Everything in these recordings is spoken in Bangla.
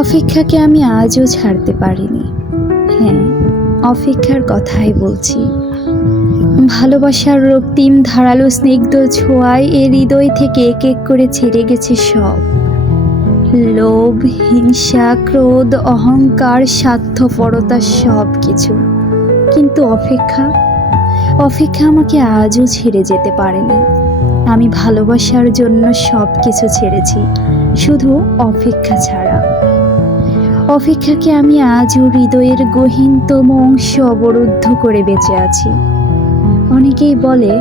অপেক্ষাকে আমি আজও ছাড়তে পারিনি। হ্যাঁ, অপেক্ষার কথাই বলছি। ভালোবাসার রক্তিম ধারালো স্নিগ্ধ ছোঁয়ায় এ হৃদয় থেকে এক এক করে ছেড়ে গেছে সব লোভ, হিংসা, ক্রোধ, অহংকার, স্বার্থপরতা, সব কিছু। কিন্তু অপেক্ষা আমাকে আজও ছেড়ে যেতে পারেনি। আমি ভালোবাসার জন্য সব কিছু ছেড়েছি, শুধু অপেক্ষা ছাড়া। অপেক্ষাকে আমি আজও হৃদয়ের গহীনতম অংশ অবরুদ্ধ করে বেঁচে আছি। অনেকেই বলে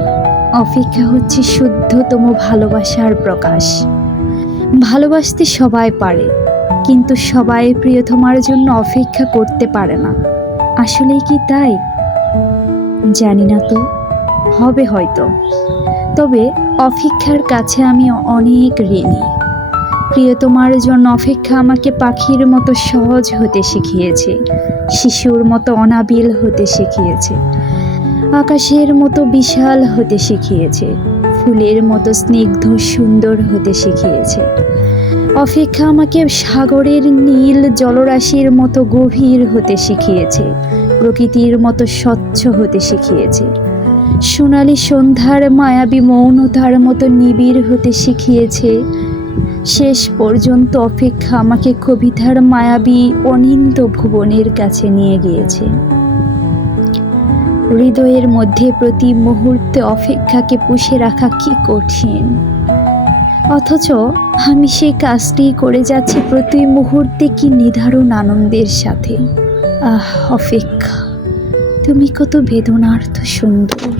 অপেক্ষা হচ্ছে শুদ্ধতম ভালোবাসার প্রকাশ। ভালোবাসতে সবাই পারে, কিন্তু সবাই প্রিয়তমার জন্য অপেক্ষা করতে পারে না। আসলেই কি তাই? জানি না, তো হবে হয়তো। তবে অপেক্ষার কাছে আমি অনেক ঋণী। প্রিয়তমার জন্য অপেক্ষা আমাকে পাখির মতো সহজ হতে শিখিয়েছে, শিশুর মতো অনাবিল হতে শিখিয়েছে, আকাশের মতো বিশাল হতে শিখিয়েছে, ফুলের মতো স্নিগ্ধ সুন্দর হতে শিখিয়েছে। অপেক্ষা আমাকে সাগরের নীল জলরাশির মতো গভীর হতে শিখিয়েছে, প্রকৃতির মতো স্বচ্ছ হতে শিখিয়েছে, সোনালি সন্ধ্যার মায়াবী মৌনতার মতো নিবিড় হতে শিখিয়েছে। শেষ পর্যন্ত অপেক্ষা আমাকে কবিতার মায়াবী অনিন্দ ভুবনের কাছে নিয়ে গিয়েছে। হৃদয়ের মধ্যে প্রতি মুহূর্তে অপেক্ষাকে পুষে রাখা কি কঠিন, অথচ আমি সেই কাজটি করে যাচ্ছি প্রতি মুহূর্তে কি নিদারুণ আনন্দের সাথে। অপেক্ষা, তুমি কত বেদনার্থ সুন্দর।